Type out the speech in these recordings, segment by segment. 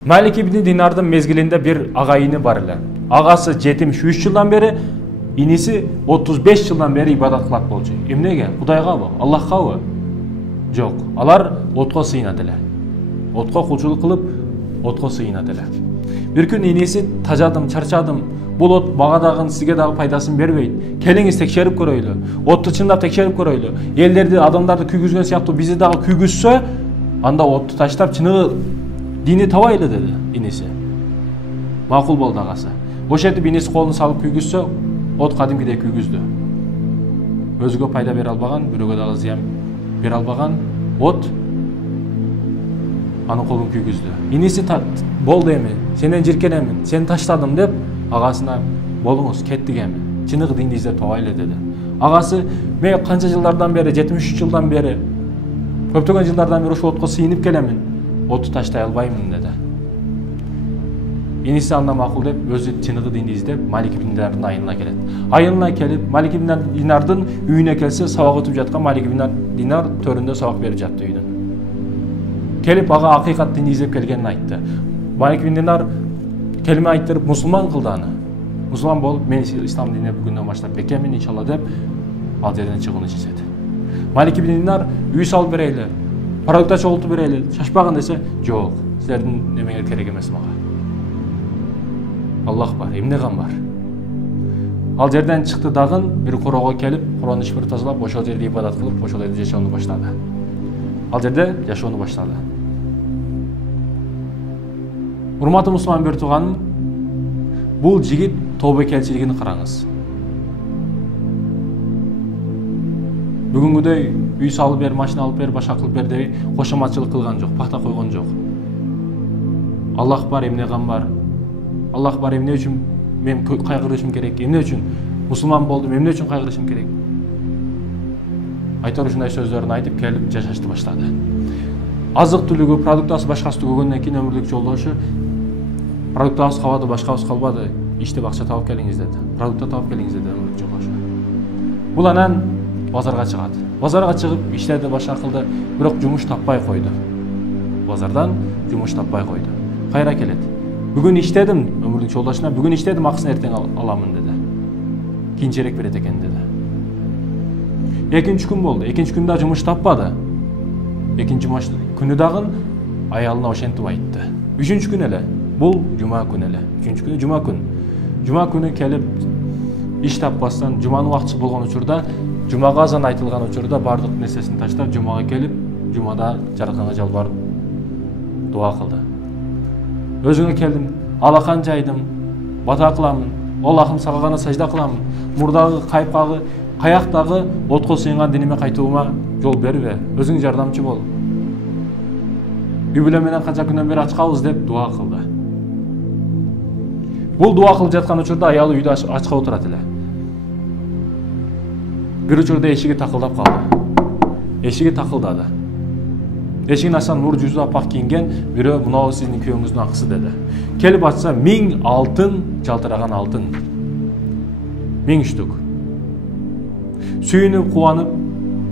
Малик ибн Динардың мезгилинде bir агайыны бар эле. Агасы 73 жылдан бери, иниси 35 жылдан бери ибадат кылат болчу. Эмнеге? Кудайгабы? Аллахкабы? Жок. Алар отко сыйынат эле. Отко кулчулук кылып, отко сыйынат эле. Bir күн иниси тажадым, чарчадым. Бул от мага дагы сизге дагы пайдасын бербейт. Келиңиз текшерип көрөйлү. Отту чындап текшерип көрөйлү. Элдерди, адамдарды күйгүзгөн сыяктуу бизи дагы күйгүзсө, анда отту таштап чыныгы дини табайлы dedi иниси. Макул болду агасы. Ошентип иниси колун салып күйгүзсө, от кадимкидей күйгүздү. Өзгө пайда бере албаган, бирөөгө дагы зыян бере албаган от анын колун күйгүздү. Иниси болду эми, сенен жиркенемин, сени таштадым деп агасына болуңуз, кеттик эми. Чыныгы динди издеп табайлы dedi. Агасы мен канча жылдардан бери, 73 жылдан бери, көптөгөн жылдардан бери ошо отко сыйынып келемин. Оту таштай албаймын dedi. Иниси анда макул деп өзү чыныгы динди издеп Малик ибн Динардын айылына келет. Айылына келип Малик ибн Динардын үйүнө келсе, сабак өтүп жаткан Малик ибн Динар төрүндө сабак берип жатты үйдөн. Келип ага акыйкат динди издеп келгенин айтты. Малик ибн Динар келиме айттырып мусулман кылды аны. Мусулман болуп, мен ислам динине бүгүндөн баштап бекемин иншалла деп ал жерден чыгууну чечет. Малик ибн Динар үй салып берейли, продукта чогултуп берейли, шашпагын десе, жок, силердин немеңер керек эмес мага. Аллах бар, эмнеган бар. Ал жерден чыкты дагы бир короого келип, Куранды шифр тазалап, ошол жерде ибадат кылып, ошол жерде жашоону баштады. Ал жерде жашоону баштады. Урматтуу мусулман бир тууганым, бул жигит тобокелчилигин караңыз. Бүгүнгүдөй үй салып бер, машина алып бер, башка кылып бер деп кошоматчылык кылган жок, пахта койгон жок. Аллах бар, эмнеган бар. Аллах бар, эмне үчүн мен кайгырышым керек, эмне үчүн мусулман болдум, эмне үчүн кайгырышым керек. Айтор ушундай сөздөрүн айтып келип жашашты баштады. Азык түлүгү, продуктасы башкасы түгөгөндөн кийин өмүрлүк жолдошу продуктабыз калбады, башкабыз калбады, иштеп акча таап келиңиз деди. Продукта таап келиңиз деди өмүрлүк жолдошу. Бул анан базарга чыгат. Базарга чыгып иштеди, башка кылды, бирок жумуш таппай койду. Базардан жумуш таппай койду. Кайра келет. Бүгүн иштедим, өмүрлүк жолдошуна, бүгүн иштедим, акысын эртең аламын деди. Кийинчерээк берет экен деди. Экинчи күн болду. Экинчи күндө жумуш таппады. Экинчи күнү дагы аялына ошентип айтты. Үчүнчү күн эле. Бул жума күнү эле. Үчүнчү күнү жума күн. Жума күнү келип иш таппастан, жуманын убактысы болгон учурда, жумага азан айтылган учурда бардык нерсесин таштап, жумага келип, жумада жаратканга жалбарып дуа кылды. Өзүңө келдим, алакан жайдым, бата кыламын, Аллахым сага гана сажда кыламын. Мурдагы кайпкагы, каяктагы отко сыйынган диниме кайтуума жол бербе, өзүң жардамчы бол. Үй бүлө менен канча күндөн бери ач калабыз деп дуа кылды. Бул дуа кылып жаткан учурда аялы үйдө ачка отурат эле. Bir учурда эшиги такылдап калды. Эшиги такылдады. Эшигин ачсаң нур жүзү апак кийинген бирөө мынау сиздин күйөөңүздүн акысы деди. Келип ачса 1000 алтын, жалтыраган алтын. 1000 штук. Сүйүнүп кубанып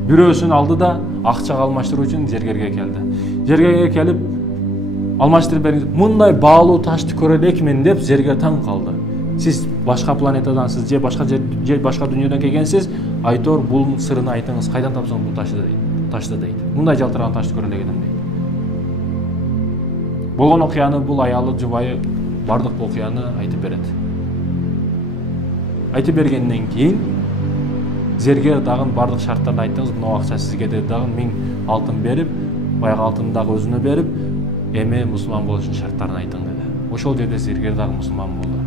бирөөсүн алды да акчага алмаштыруу үчүн зергерге келди. Зергерге келип алмаштырып бериңиз. Мындай баалуу ташты көрө элекмин деп зергер таң калды. Сиз башка планетадансыз, же башка дүйнөдөн келгенсиз, айтор бул сырын айтыңыз, кайдан тапсаң бул ташты дейт. Мындай жалтыраган ташты көрө элегем дейт. Болгон окуяны бул аялы жубайы бардык окуяны айтып берет. Айтып бергенден кийин зергер дагы бардык шарттарды айттыңыз, мына акча сизге деп дагы 1000 алтын берип, баягы алтынды дагы өзүнө берип, эми мусулман болушун шарттарын айтың деди. Ошол жерде зергер дагы мусулман болду.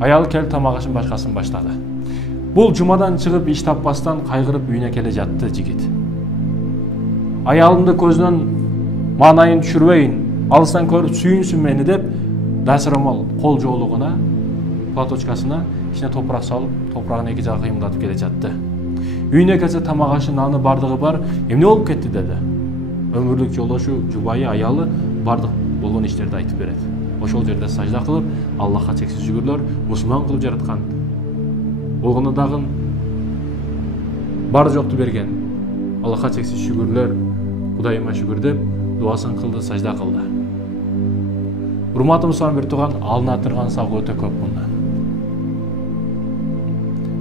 Аялы келип тамак ашын башкасын баштады. Бул жумадан чыгып иш таппастан кайгырып үйүнө келе жатты жигит. Аялымды көзүнөн маанайын түшүрбөйүн, алыстан көрүп сүйүнсүн мени деп, дасырамал кол жоолугуна, платочкасына ичине топурак салып, топурагын эки жагы кыймылдатып келе жатты. Үйүнө келсе тамак ашы, наны бардыгы бар. Эмне болуп кетти деди. Өмүрлүк жолдошу, жубайы, аялы бардык болгон иштерди айтып берет. Ошол жерде сажда кылып, Аллахка чексиз шүгүрлөр, мусулман кылып жараткан. Болгону дагы бар жокту берген. Аллахка чексиз шүгүрлөр, Кудайыма шүгүр деп дуасын кылды, сажда кылды. урматыбыз менен бир тууган, алына турган сабак өтө көп мындан.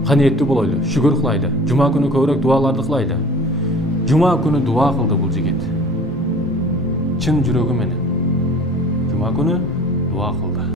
Каниеттүү болойлу, шүгүр кылайлы. Жума күнү көбүрөөк дуаларды кылайлы. Жума күнү дуа кылды бул жигит. Чын жүрөгү менен. Жума күнү дуа кылды.